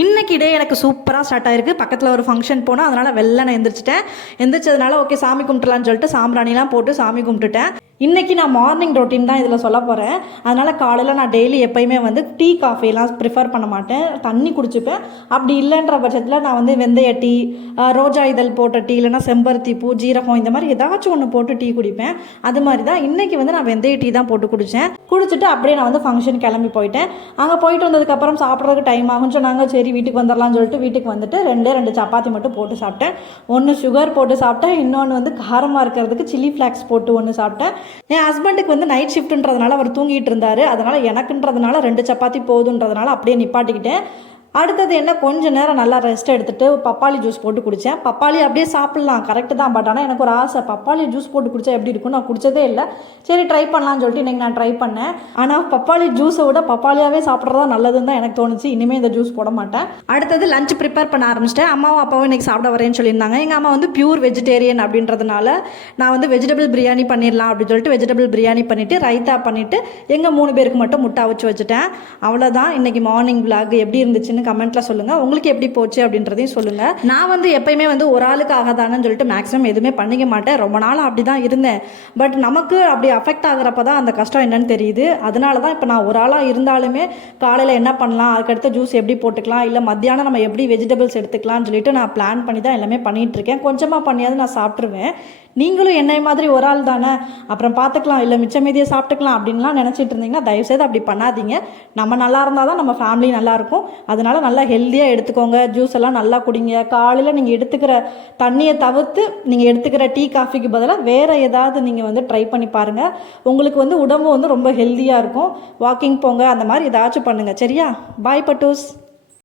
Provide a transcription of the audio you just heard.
இன்றைக்கி டே எனக்கு சூப்பராக ஸ்டார்ட் ஆயிருக்கு. பக்கத்தில் ஒரு ஃபங்க்ஷன் போனால் அதனால் வெள்ளனை எந்திரிச்சிட்டேன். எந்திரிச்சதுனால ஓகே சாமி கும்பிட்டுலான்னு சொல்லிட்டு சாம்பிராணிலாம் போட்டு சாமி கும்பிட்டுட்டேன். இன்றைக்கி நான் மார்னிங் ரொட்டீன் தான் இதில் சொல்ல போகிறேன். அதனால் காலையில் நான் டெய்லி எப்போயுமே வந்து டீ காஃபிலாம் ப்ரிஃபர் பண்ண மாட்டேன், தண்ணி குடிச்சுப்பேன். அப்படி இல்லைன்ற பட்சத்தில் நான் வந்து வெந்தய டீ, ரோஜா இதழ் போட்ட டீ, இல்லைனா செம்பருத்தி பூ, ஜீரகம் இந்த மாதிரி ஏதாச்சும் ஒன்று போட்டு டீ குடிப்பேன். அது மாதிரி தான் இன்றைக்கி வந்து நான் வெந்தய டீ தான் போட்டு குடித்தேன். குடிச்சிட்டு அப்படியே நான் வந்து ஃபங்க்ஷன் கிளம்பி போயிட்டேன். அங்கே போயிட்டு வந்ததுக்கப்புறம் சாப்பிட்றதுக்கு டைம் ஆகும்னு சொன்னாங்க. சரி வீட்டுக்கு வந்துடலாம்னு சொல்லிட்டு வீட்டுக்கு வந்துட்டு ரெண்டு சப்பாத்தி மட்டும் போட்டு சாப்பிட்டேன். ஒன்று சுகர் போட்டு சாப்பிட்டேன், இன்னொன்று வந்து காரமாக இருக்கிறதுக்கு சில்லி ஃப்ளாக்ஸ் போட்டு ஒன்று சாப்பிட்டேன். என் ஹஸ்பண்டுக்கு வந்து நைட் ஷிஃப்ட்டுன்றதுனால அவர் தூங்கிட்டு இருந்தார். அதனால் எனக்குன்றதுனால 2 சப்பாத்தி போதுன்றதுனால அப்படியே நிப்பாட்டிக்கிட்டேன். அடுத்தது என்ன, கொஞ்சம் நேரம் நல்லா ரெஸ்ட் எடுத்துகிட்டு பப்பாளி ஜூஸ் போட்டு குடித்தேன். பப்பாளி அப்படியே சாப்பிட்லாம், கரெக்டு தான். பட் ஆனால் எனக்கு ஒரு ஆசை, பப்பாளி ஜூஸ் போட்டு குடித்தா எப்படி இருக்கும், நான் குடித்ததே இல்லை. சரி ட்ரை பண்ணலான்னு சொல்லிட்டு இன்றைக்கி நான் ட்ரை பண்ணேன். ஆனால் பப்பாளி ஜூஸை விட பப்பாளியாகவே சாப்பிட்றதா நல்லதுன்னு தான் எனக்கு தோணுச்சு. இனிமேல் இந்த ஜூஸ் போட மாட்டேன். அடுத்தது லஞ்ச் ப்ரிப்பேர் பண்ண ஆரம்பிச்சிட்டேன். அம்மாவும் அப்பாவும் இன்றைக்கி சாப்பிட வரேன்னு சொல்லியிருந்தாங்க. எங்கள் அம்மா வந்து பியூர் வெஜிடேரியன் அப்படின்றதுனால நான் வந்து வெஜிடபிள் பிரியாணி பண்ணிடலாம் அப்படின்னு சொல்லிட்டு வெஜிடபிள் பிரியாணி பண்ணிவிட்டு ரைத்தா பண்ணிவிட்டு எங்கள் 3 பேருக்கு மட்டும் முட்டை அவிச்சு வச்சுட்டேன். அவ்வளோதான். இன்றைக்கி மார்னிங் விளாக் எப்படி இருந்துச்சுன்னு கமெண்ட்ல சொல்லுங்க. உங்களுக்கு எப்படி போச்சு அப்படின்றதையும் சொல்லுங்க. நான் வந்து எப்பயுமே வந்து ஒரு ஆளுக்கு ஆகாதானு சொல்லிட்டு மேக்ஸிமம் எதுவுமே பண்ணிக்க மாட்டேன். ரொம்ப நாள் அப்படி தான் இருந்தேன். பட் நமக்கு அப்படி அஃபெக்ட் ஆகிறப்ப தான் அந்த கஷ்டம் என்னன்னு தெரியுது. அதனால தான் இப்போ நான் ஒரு ஆளாக இருந்தாலுமே காலையில் என்ன பண்ணலாம், அதுக்கடுத்து ஜூஸ் எப்படி போட்டுக்கலாம், இல்லை மத்தியானம் நம்ம எப்படி வெஜிடபிள்ஸ் எடுத்துக்கலாம்னு சொல்லிட்டு நான் பிளான் பண்ணி தான் எல்லாமே பண்ணிட்டு இருக்கேன். கொஞ்சமாக பண்ணியாவது நான் சாப்பிட்ருவேன். நீங்களும் என்னை மாதிரி ஒரு ஆள் தானே, அப்புறம் பார்த்துக்கலாம், இல்லை மிச்ச மீதியை சாப்பிட்டுக்கலாம் அப்படின்லாம் நினச்சிட்டு இருந்தீங்கன்னா தயவுசெய்து அப்படி பண்ணாதீங்க. நம்ம நல்லா இருந்தால் தான் நம்ம ஃபேமிலி நல்லாயிருக்கும். அதனால நல்லா ஹெல்த்தியாக எடுத்துக்கோங்க. ஜூஸ் எல்லாம் நல்லா குடிங்க. காலையில் நீங்கள் எடுத்துக்கிற தண்ணியை தவிர்த்து நீங்கள் எடுத்துக்கிற டீ காஃபிக்கு பதிலாக வேறு ஏதாவது நீங்கள் வந்து ட்ரை பண்ணி பாருங்கள். உங்களுக்கு வந்து உடம்பு வந்து ரொம்ப ஹெல்த்தியாக இருக்கும். வாக்கிங் போங்க, அந்த மாதிரி ஏதாச்சும் பண்ணுங்கள். சரியா? பாய் பட்டூஸ்.